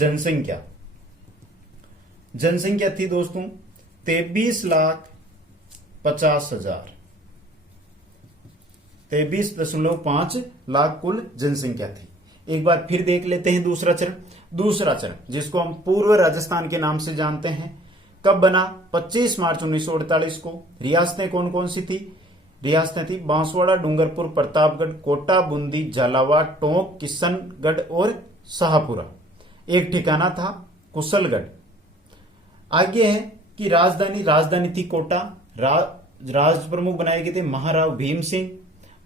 जनसंख्या थी दोस्तों 23,50,000। 23.5 लाख कुल जनसंख्या थी। एक बार फिर देख लेते हैं दूसरा चरण जिसको हम पूर्व राजस्थान के नाम से जानते हैं, कब बना? 25 मार्च 1948 को। रियासतें कौन कौन सी थी? रियासतें थी बांसवाड़ा, डूंगरपुर, प्रतापगढ़, कोटा, बूंदी, झालावाड़, टोंक, किशनगढ़ और शाहपुरा। एक ठिकाना था कुशलगढ़। आगे है कि राजधानी थी कोटा। राज प्रमुख बनाए गए थे महाराव भीम सिंह।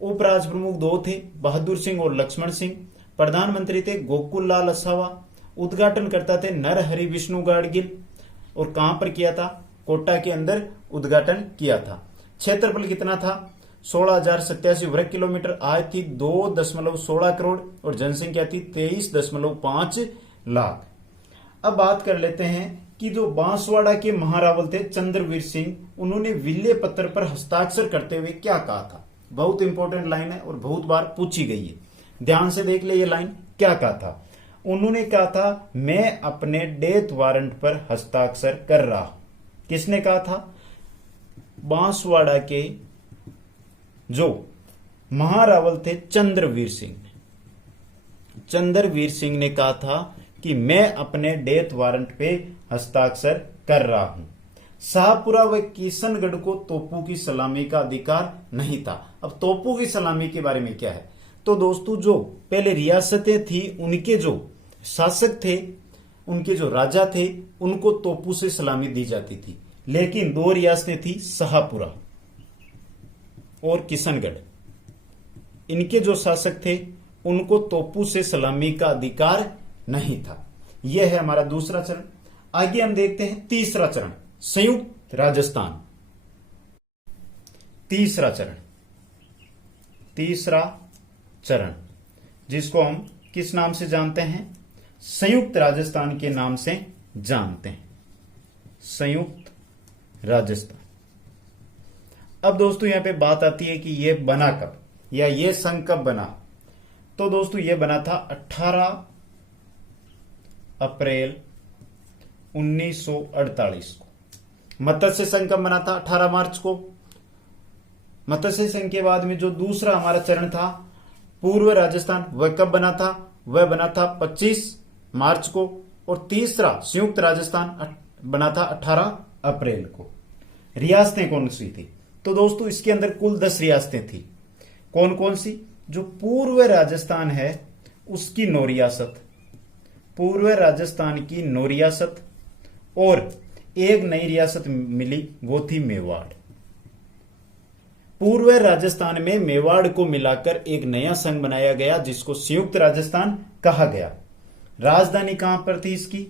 उपराज प्रमुख 2 थे, बहादुर सिंह और लक्ष्मण सिंह। प्रधानमंत्री थे गोकुल लाल असावा। उद्घाटन करता थे नरहरि विष्णु गाडगिल। और कहां पर किया था? कोटा के अंदर उद्घाटन किया था। क्षेत्रफल कितना था? 16,087 वर्ग किलोमीटर। आय थी 2.16 करोड़ और जनसंख्या थी 23.5 लाख। अब बात कर लेते हैं कि जो बांसवाड़ा के महारावल थे चंद्रवीर सिंह, उन्होंने विल्ले पत्र पर हस्ताक्षर करते हुए क्या कहा था? बहुत इंपॉर्टेंट लाइन है और बहुत बार पूछी गई है, ध्यान से देख ले ये लाइन। क्या कहा था? उन्होंने कहा था मैं अपने डेथ वारंट पर हस्ताक्षर कर रहा हूं। किसने कहा था? बांसवाड़ा के जो महारावल थे चंद्रवीर सिंह। चंद्रवीर सिंह ने कहा था कि मैं अपने डेथ वारंट पे हस्ताक्षर कर रहा हूं। शाहपुरा व किशनगढ़ को तोपों की सलामी का अधिकार नहीं था। अब तोपों की सलामी के बारे में क्या है? तो दोस्तों जो पहले रियासतें थी उनके जो शासक थे, उनके जो राजा थे, उनको तोपों से सलामी दी जाती थी। लेकिन दो रियासतें थी, शाहपुरा और किशनगढ़, इनके जो शासक थे उनको तोपों से सलामी का अधिकार नहीं था। यह है हमारा दूसरा चरण। आगे हम देखते हैं तीसरा चरण, संयुक्त राजस्थान। तीसरा चरण जिसको हम किस नाम से जानते हैं? संयुक्त राजस्थान के नाम से जानते हैं, संयुक्त राजस्थान। अब दोस्तों यहां पे बात आती है कि यह बना कब या यह संघ कब बना? तो दोस्तों यह बना था 18 अप्रैल 1948 को। मत्स्य संघ कब बना था? 18 मार्च को। मत्स्य संघ के बाद में जो दूसरा हमारा चरण था पूर्व राजस्थान, वह कब बना था? वह बना था 25 मार्च को। और तीसरा संयुक्त राजस्थान बना था 18 अप्रैल को। रियासतें कौन सी थी? तो दोस्तों इसके अंदर कुल 10 रियासतें थी। कौन कौन सी? जो पूर्व राजस्थान है उसकी 9 रियासत, पूर्व राजस्थान की 9 रियासत, और एक नई रियासत मिली, वो थी मेवाड़। पूर्व राजस्थान में मेवाड़ को मिलाकर एक नया संघ बनाया गया जिसको संयुक्त राजस्थान कहा गया। राजधानी कहां पर थी इसकी?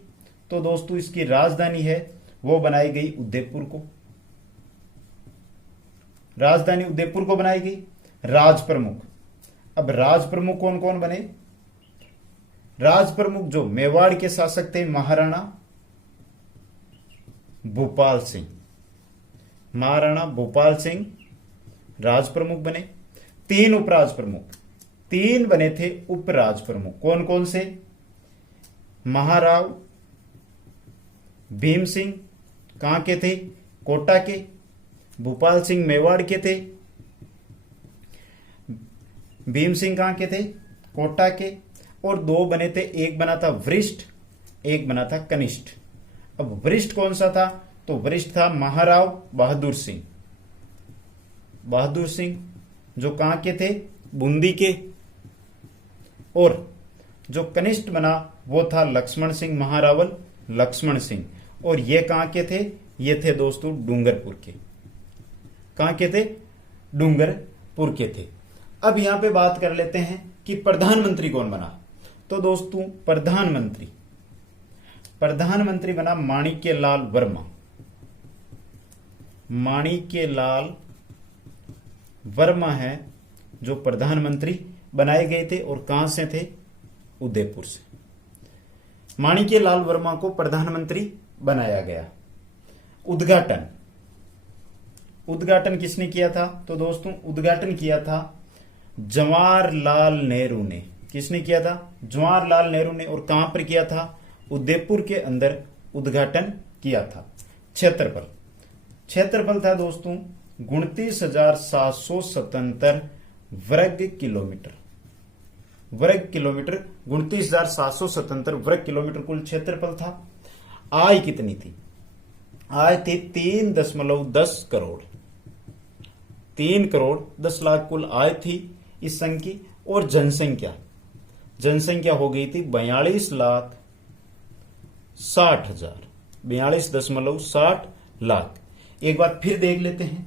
तो दोस्तों इसकी राजधानी है वो बनाई गई उदयपुर को। राजधानी उदयपुर को बनाई गई। राज प्रमुख, अब राज प्रमुख कौन कौन बने? राज प्रमुख जो मेवाड़ के शासक थे महाराणा भूपाल सिंह, महाराणा भूपाल सिंह राज प्रमुख बने। 3 उपराज प्रमुख, 3 बने थे उपराज प्रमुख। कौन कौन से? महाराव भीम सिंह कहां के थे? कोटा के। भूपाल सिंह मेवाड़ के थे। भीम सिंह कहां के थे? कोटा के। और 2 बने थे, एक बना था वरिष्ठ, एक बना था कनिष्ठ। अब वरिष्ठ कौन सा था? तो वरिष्ठ था महाराव बहादुर सिंह। बहादुर सिंह जो कहां के थे? बूंदी के। और जो कनिष्ठ बना वो था लक्ष्मण सिंह, महारावल लक्ष्मण सिंह। और ये कहां के थे? ये थे दोस्तों डूंगरपुर के। कहां के थे? डूंगरपुर के थे। अब यहां पे बात कर लेते हैं कि प्रधानमंत्री कौन बना। तो दोस्तों प्रधानमंत्री बना माणिक्यलाल वर्मा। माणिक्यलाल वर्मा है जो प्रधानमंत्री बनाए गए थे। और कहां से थे? उदयपुर से। माणिक्यलाल वर्मा को प्रधानमंत्री बनाया गया। उद्घाटन किसने किया था? तो दोस्तों उद्घाटन किया था जवाहरलाल नेहरू ने। किसने किया था? जवाहरलाल नेहरू ने। और कहां पर किया था? उदयपुर के अंदर उद्घाटन किया था। क्षेत्रफल था दोस्तों 29,777 वर्ग किलोमीटर। 29,777 वर्ग किलोमीटर कुल क्षेत्रफल था। आय कितनी थी? आय थी 3.10 करोड़। 3 करोड़ 10 लाख कुल आय थी इस संघ की। और जनसंख्या हो गई थी 42,60,000, 42.60 लाख। एक बार फिर देख लेते हैं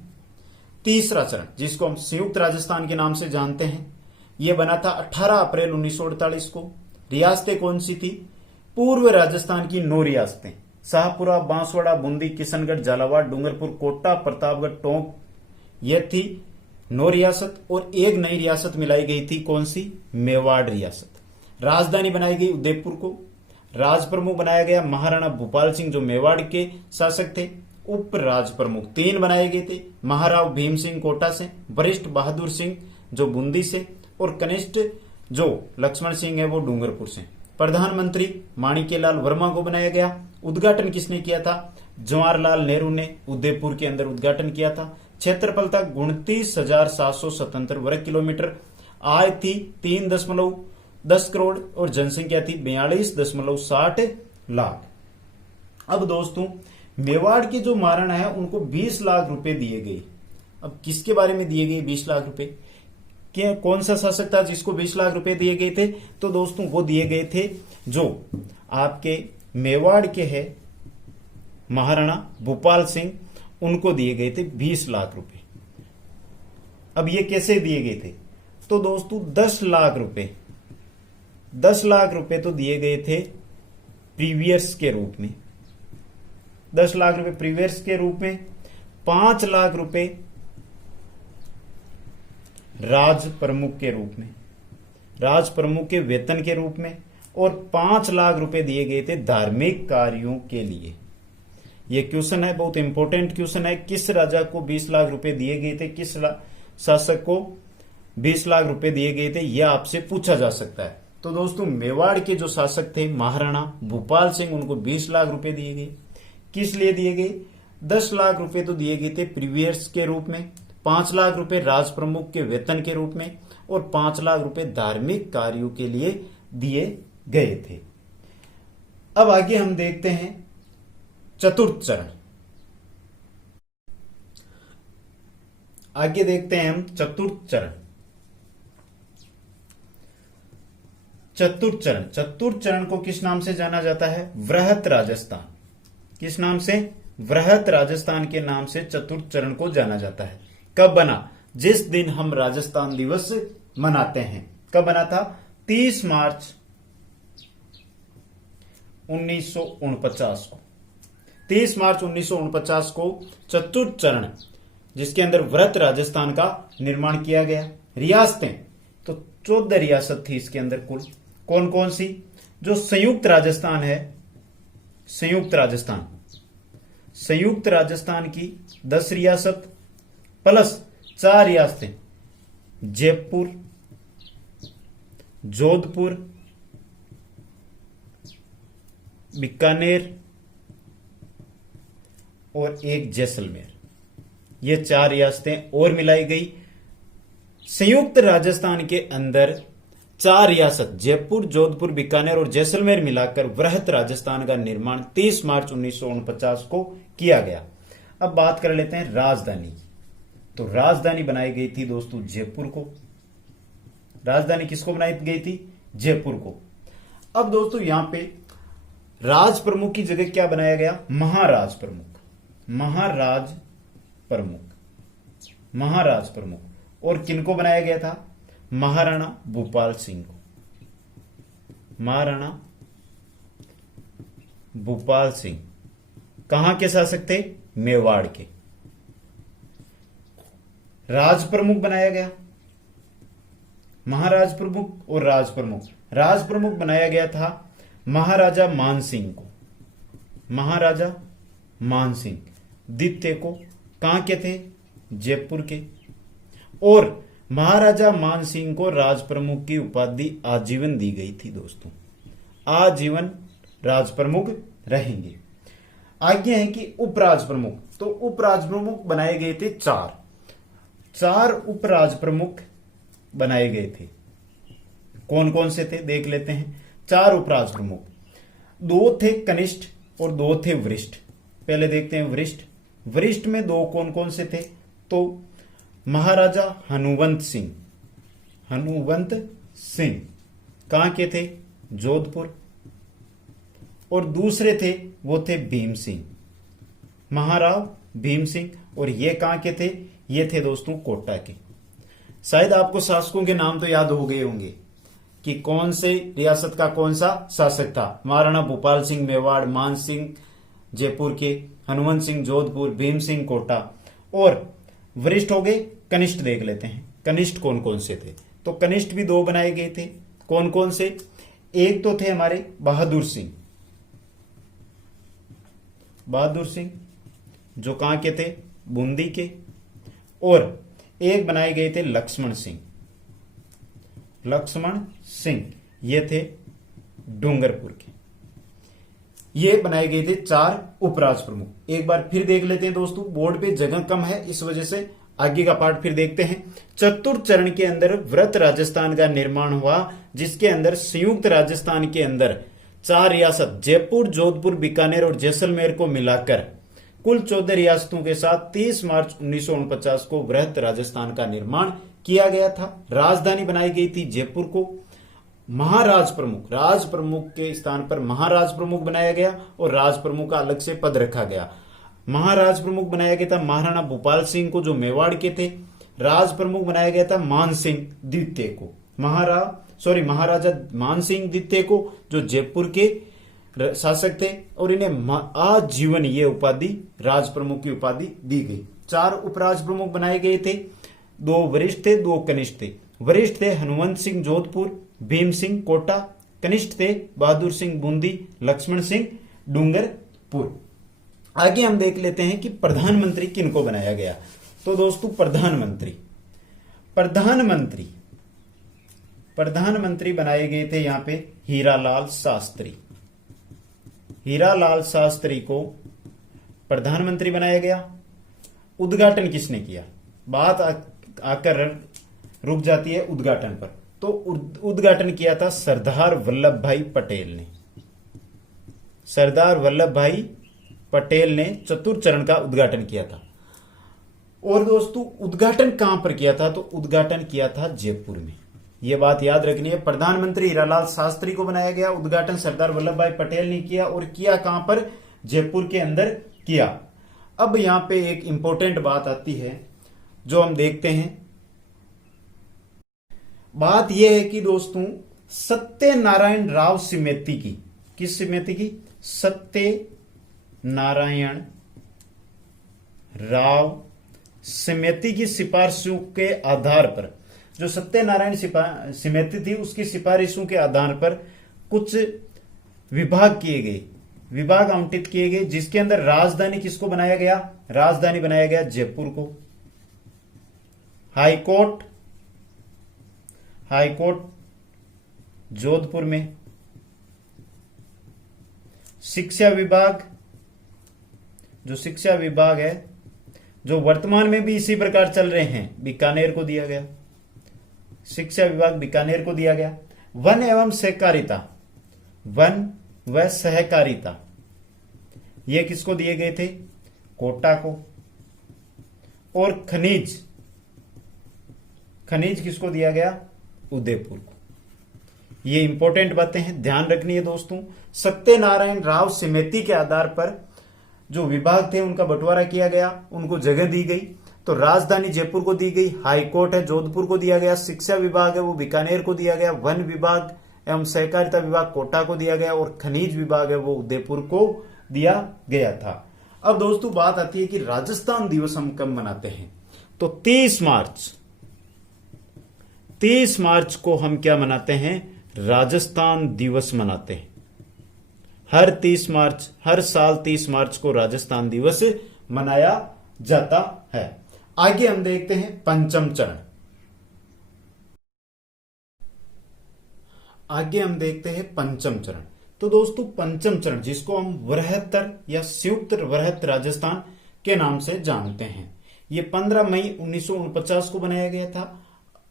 तीसरा चरण जिसको हम संयुक्त राजस्थान के नाम से जानते हैं। यह बना था 18 अप्रैल 1948 को। रियासतें कौन सी थी? पूर्व राजस्थान की 9 रियासतें, शाहपुरा, बांसवाड़ा, बूंदी, किशनगढ़, झालावाड़, डूंगरपुर, कोटा, प्रतापगढ़, टोंक, ये थी 9 रियासत। और एक नई रियासत मिलाई गई थी, कौन सी? मेवाड़ रियासत। राजधानी बनाई गई उदयपुर को। राज प्रमुख बनाया गया महाराणा भूपाल सिंह, जो मेवाड़ के शासक थे। उप राज प्रमुख 3 बनाए गए थे, महाराव भीम सिंह कोटा से, वरिष्ठ बहादुर सिंह जो बूंदी से, और कनिष्ठ जो लक्ष्मण सिंह है वो डूंगरपुर से। प्रधानमंत्री माणिक्यलाल वर्मा को बनाया गया। उद्घाटन किसने किया था? जवाहरलाल नेहरू ने उदयपुर के अंदर उद्घाटन किया था। क्षेत्रफल था 29,777 वर्ग किलोमीटर। आय थी 3.10 करोड़ और जनसंख्या थी 42.60 लाख। अब दोस्तों, मेवाड़ के जो महाराणा है उनको 20 लाख रुपए दिए गए। अब किसके बारे में दिए गए 20 लाख रुपए? क्या कौन सा शासक था जिसको 20 लाख रुपए दिए गए थे? तो दोस्तों वो दिए गए थे जो आपके मेवाड़ के है महाराणा भूपाल सिंह, उनको दिए गए थे 20 लाख रुपए। अब ये कैसे दिए गए थे? तो दोस्तों 10 लाख रुपए, 10 लाख रुपए तो दिए गए थे प्रीवियर्स के रूप में, 10 लाख रुपए प्रीवियर्स के रूप में, 5 लाख रुपए राज प्रमुख के रूप में, राज प्रमुख के वेतन के रूप में, और 5 लाख रुपए दिए गए थे धार्मिक कार्यों के लिए। यह क्वेश्चन है, बहुत इंपॉर्टेंट क्वेश्चन है। किस राजा को 20 लाख रुपए दिए गए थे, किस शासक को 20 लाख रुपए दिए गए थे, यह आपसे पूछा जा सकता है। तो दोस्तों मेवाड़ के जो शासक थे महाराणा भूपाल सिंह, उनको 20 लाख रुपए दिए गए। किस लिए दिए गए? 10 लाख रुपए तो दिए गए थे प्रीवियर्स के रूप में, 5 लाख रुपए राज प्रमुख के वेतन के रूप में, और 5 लाख रुपए धार्मिक कार्यों के लिए दिए गए थे। अब आगे हम देखते हैं चतुर्थ चरण। आगे देखते हैं हम चतुर्थ चरण। चतुर्थ चरण, चतुर्थ चरण को किस नाम से जाना जाता है? वृहत राजस्थान। किस नाम से? वृहत राजस्थान के नाम से चतुर्थ चरण को जाना जाता है। कब बना? जिस दिन हम राजस्थान दिवस मनाते हैं। कब बना था? 30 मार्च 1949 को। 30 मार्च 1949 को चतुर्थ चरण, जिसके अंदर वृहत राजस्थान का निर्माण किया गया। रियासतें तो 14 रियासत थी इसके अंदर कुल। कौन कौन सी? जो संयुक्त राजस्थान है, संयुक्त राजस्थान, संयुक्त राजस्थान की 10 रियासत प्लस 4 रियासतें, जयपुर, जोधपुर, बीकानेर और एक जैसलमेर, ये 4 रियासतें और मिलाई गई। संयुक्त राजस्थान के अंदर 4 रियासत जयपुर, जोधपुर, बीकानेर और जैसलमेर मिलाकर वृहत राजस्थान का निर्माण 30 मार्च 1949 को किया गया। अब बात कर लेते हैं राजधानी। तो राजधानी बनाई गई थी दोस्तों जयपुर को। राजधानी किसको बनाई गई थी? जयपुर को। अब दोस्तों यहां पे राज प्रमुख की जगह क्या बनाया गया? महाराज प्रमुख। महाराज प्रमुख, महाराज प्रमुख। और किनको बनाया गया था? महाराणा भूपाल सिंह को। महाराणा भूपाल सिंह कहां के शासक थे? मेवाड़ के। राज प्रमुख बनाया गया, महाराज प्रमुख और राज प्रमुख। राज प्रमुख बनाया गया था महाराजा मानसिंह को। महाराजा मानसिंह द्वितीय को। कहां के थे? जयपुर के। और महाराजा मानसिंह को राज प्रमुख की उपाधि आजीवन दी गई थी दोस्तों। आजीवन राज प्रमुख रहेंगे। आगे है कि उपराज प्रमुख। तो उपराज प्रमुख बनाए गए थे 4 उपराज प्रमुख बनाए गए थे। कौन कौन से थे देख लेते हैं। 4 उपराज प्रमुख, 2 थे कनिष्ठ और 2 थे वरिष्ठ। पहले देखते हैं वरिष्ठ। वरिष्ठ में 2 कौन कौन से थे? तो महाराजा हनुवंत सिंह। हनुवंत सिंह कहां के थे? जोधपुर। और दूसरे थे वो थे भीम सिंह, महाराव भीम सिंह। और ये कहां के थे? ये थे दोस्तों कोटा के। शायद आपको शासकों के नाम तो याद हो गए होंगे कि कौन से रियासत का कौन सा शासक था। महाराणा भूपाल सिंह मेवाड़, मान सिंह जयपुर के, हनुमंत सिंह जोधपुर, भीम सिंह कोटा, और वरिष्ठ हो गए कनिष्ठ। देख लेते हैं कनिष्ठ कौन कौन से थे। तो कनिष्ठ भी 2 बनाए गए थे। कौन कौन से? एक तो थे हमारे बहादुर सिंह, बहादुर सिंह जो कहां के थे? बूंदी के। और एक बनाए गए थे लक्ष्मण सिंह, लक्ष्मण सिंह ये थे डूंगरपुर के। ये बनाए गए थे 4 उपराज प्रमुख। एक बार फिर देख लेते हैं दोस्तों, बोर्ड पे जगह कम है इस वजह से आगे का पार्ट फिर देखते हैं। चतुर्थ चरण के अंदर वृहत राजस्थान का निर्माण हुआ, जिसके अंदर संयुक्त राजस्थान के अंदर 4 रियासत जयपुर, जोधपुर, बीकानेर और जैसलमेर को मिलाकर कुल 14 रियासतों के साथ 30 मार्च 1949 को वृहत राजस्थान का निर्माण किया गया था। राजधानी बनाई गई थी जयपुर को। महाराज प्रमुख, राज प्रमुख के स्थान पर महाराज प्रमुख बनाया गया और राज प्रमुख का अलग से पद रखा गया। महाराज प्रमुख बनाया गया था महाराणा भूपाल सिंह को जो मेवाड़ के थे। राज प्रमुख बनाया गया था मान सिंह द्वितीय को, महाराजा मान सिंह द्वितीय को जो जयपुर के शासक थे, और इन्हें आजीवन ये उपाधि राज प्रमुख की उपाधि दी गई। 4 उपराज प्रमुख बनाए गए थे, 2 वरिष्ठ थे, 2 कनिष्ठ थे। वरिष्ठ थे हनुमंत सिंह जोधपुर, भीम सिंह कोटा। कनिष्ठ थे बहादुर सिंह बूंदी, लक्ष्मण सिंह डूंगरपुर। आगे हम देख लेते हैं कि प्रधानमंत्री किनको बनाया गया। तो दोस्तों प्रधानमंत्री बनाए गए थे यहां पे हीरालाल शास्त्री। हीरालाल शास्त्री को प्रधानमंत्री बनाया गया। उद्घाटन किसने किया? बात आकर रुक जाती है उद्घाटन पर। तो उद्घाटन किया था सरदार वल्लभ भाई पटेल ने। सरदार वल्लभ भाई पटेल ने चतुर्थ चरण का उद्घाटन किया था। और दोस्तों उद्घाटन कहां पर किया था? तो उद्घाटन किया था जयपुर में। यह बात याद रखनी है। प्रधानमंत्री हीरालाल शास्त्री को बनाया गया, उद्घाटन सरदार वल्लभ भाई पटेल ने किया, और किया कहां पर? जयपुर के अंदर किया। अब यहां पे एक इंपॉर्टेंट बात आती है जो हम देखते हैं। बात यह है कि दोस्तों सत्यनारायण राव समिति की, किस समिति की? सत्यनारायण राव समिति की सिफारिशों के आधार पर, जो सत्यनारायण समिति थी उसकी सिफारिशों के आधार पर कुछ विभाग किए गए, विभाग आवंटित किए गए, जिसके अंदर राजधानी किसको बनाया गया? राजधानी बनाया गया जयपुर को। हाईकोर्ट जोधपुर में। शिक्षा विभाग, जो शिक्षा विभाग है जो वर्तमान में भी इसी प्रकार चल रहे हैं, बीकानेर को दिया गया। शिक्षा विभाग बीकानेर को दिया गया। वन एवं सहकारिता, वन व सहकारिता ये किसको दिए गए थे? कोटा को। और खनिज किसको दिया गया? उदयपुर को। ये इंपॉर्टेंट बातें हैं, ध्यान रखनी है दोस्तों। सत्यनारायण राव समिति के आधार पर जो विभाग थे उनका बंटवारा किया गया, उनको जगह दी गई। तो राजधानी जयपुर को दी गई, हाईकोर्ट है जोधपुर को दिया गया, शिक्षा विभाग है वो बीकानेर को दिया गया, वन विभाग एवं सहकारिता विभाग कोटा को दिया गया, और खनिज विभाग है वो उदयपुर को दिया गया था। अब दोस्तों बात आती है कि राजस्थान दिवस हम कब मनाते हैं? तो 30 मार्च को हम क्या मनाते हैं? राजस्थान दिवस मनाते हैं। हर साल 30 मार्च को राजस्थान दिवस मनाया जाता है। आगे हम देखते हैं पंचम चरण। तो दोस्तों पंचम चरण जिसको हम वृहत्तर या संयुक्त वृहत राजस्थान के नाम से जानते हैं, ये 15 मई 1949 को बनाया गया था।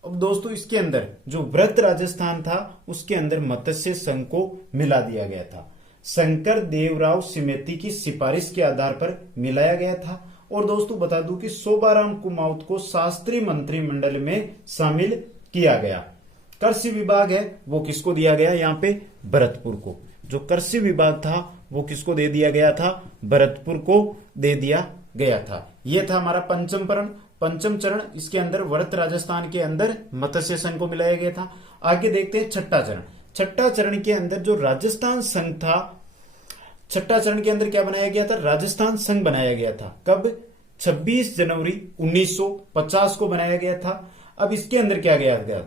अब दोस्तों इसके अंदर जो वृहत राजस्थान था उसके अंदर मत्स्य संघ को मिला दिया गया था। शंकर देवराव समिति की सिफारिश के आधार पर मिलाया गया था। और दोस्तों बता दूं कि शोभाराम कुमाऊत को शास्त्री मंत्रिमंडल में शामिल किया गया। कृषि विभाग है वो किसको दिया गया? यहाँ पे भरतपुर को। जो कृषि विभाग था वो किसको दे दिया गया था? भरतपुर को दे दिया गया था। यह था हमारा पंचम चरण। इसके अंदर वृहत राजस्थान के अंदर मत्स्य संघ को मिलाया गया था। आगे देखते हैं छठा चरण के अंदर जो राजस्थान संघ था छठा चरण के अंदर क्या बनाया गया था, राजस्थान संघ बनाया गया था। कब, 26 जनवरी 1950 को बनाया गया था। अब इसके अंदर क्या गया,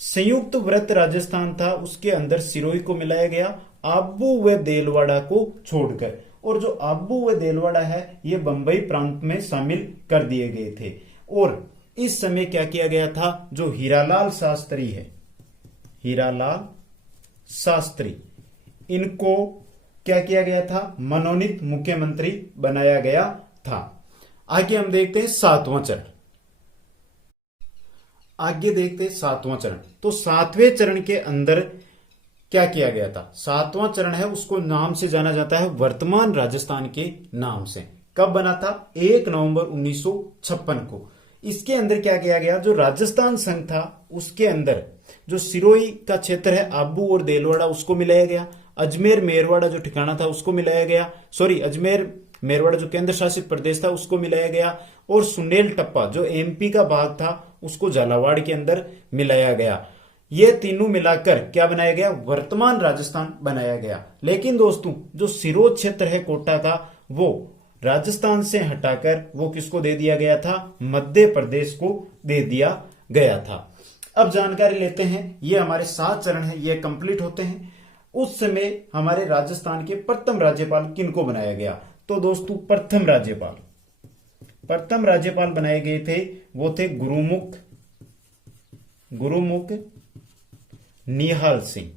संयुक्त व्रत राजस्थान था, उसके अंदर सिरोही को मिलाया गया, आबू व देलवाड़ा को छोड़कर। और जो आबू व देलवाड़ा है ये बंबई प्रांत में शामिल कर दिए गए थे। और इस समय क्या किया गया था, जो हीरालाल शास्त्री है, हीरालाल शास्त्री, इनको क्या किया गया था, मनोनीत मुख्यमंत्री बनाया गया था। आगे हम देखते हैं सातवां चरण। आगे देखते हैं सातवां चरण। तो सातवें चरण के अंदर क्या किया गया था, सातवां चरण है उसको नाम से जाना जाता है वर्तमान राजस्थान के नाम से। कब बना था, 1 नवंबर 1956 को। इसके अंदर क्या किया गया, जो राजस्थान संघ था उसके अंदर जो सिरोही का क्षेत्र है, आबू और देलवाड़ा, उसको मिलाया गया। अजमेर मेरवाड़ा जो ठिकाना था उसको मिलाया गया, अजमेर मेरवाड़ा जो केंद्र शासित प्रदेश था उसको मिलाया गया। और सुनेल टप्पा जो एमपी का भाग था उसको झालावाड़ के अंदर मिलाया गया। ये तीनों मिलाकर क्या बनाया गया, वर्तमान राजस्थान बनाया गया। लेकिन दोस्तों जो सिरोही क्षेत्र है कोटा का, वो राजस्थान से हटाकर वो किसको दे दिया गया था, मध्य प्रदेश को दे दिया गया था। अब जानकारी लेते हैं, ये हमारे 7 चरण है, ये कंप्लीट होते हैं। उस समय हमारे राजस्थान के प्रथम राज्यपाल किनको बनाया गया, तो दोस्तों प्रथम राज्यपाल बनाए गए थे वो थे गुरुमुख निहाल सिंह।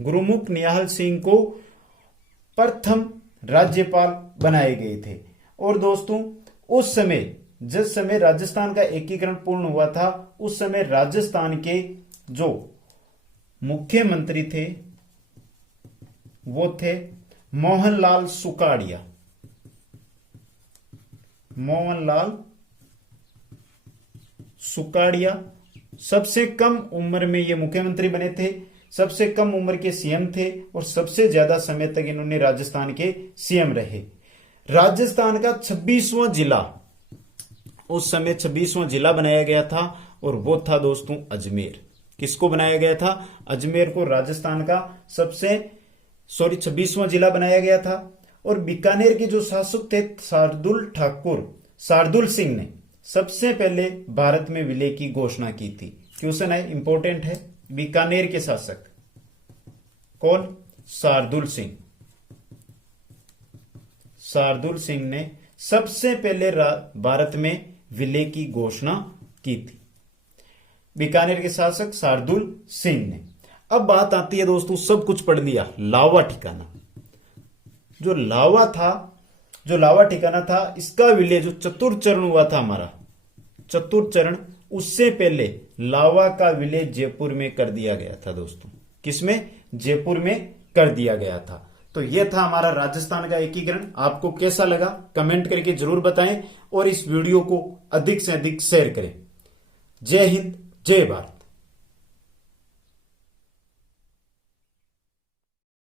गुरुमुख निहाल सिंह को प्रथम राज्यपाल बनाए गए थे। और दोस्तों उस समय जिस समय राजस्थान का एकीकरण पूर्ण हुआ था, उस समय राजस्थान के जो मुख्यमंत्री थे वो थे मोहनलाल सुकाड़िया। सबसे कम उम्र में ये मुख्यमंत्री बने थे, सबसे कम उम्र के सीएम थे और सबसे ज्यादा समय तक इन्होंने राजस्थान के सीएम रहे। राजस्थान का 26वां जिला, उस समय 26वां जिला बनाया गया था और वो था दोस्तों अजमेर। किसको बनाया गया था, अजमेर को राजस्थान का 26वां जिला बनाया गया था। और बीकानेर के जो शासक थे शार्दुल सिंह ने सबसे पहले भारत में विलय की घोषणा की थी। क्वेश्चन है, इंपॉर्टेंट है। बीकानेर के शासक कौन, शार्दुल सिंह ने सबसे पहले भारत में विलय की घोषणा की थी, बीकानेर के शासक शार्दुल सिंह ने। अब बात आती है दोस्तों, सब कुछ पढ़ लिया, लावा ठिकाना। जो लावा ठिकाना था इसका विलय जो चतुर्थ चरण हुआ था हमारा, चतुर्थ चरण, उससे पहले लावा का विलय जयपुर में कर दिया गया था दोस्तों। किसमें, जयपुर में कर दिया गया था। तो यह था हमारा राजस्थान का एकीकरण। आपको कैसा लगा कमेंट करके जरूर बताएं और इस वीडियो को अधिक से अधिक शेयर करें। जय हिंद, जय भारत।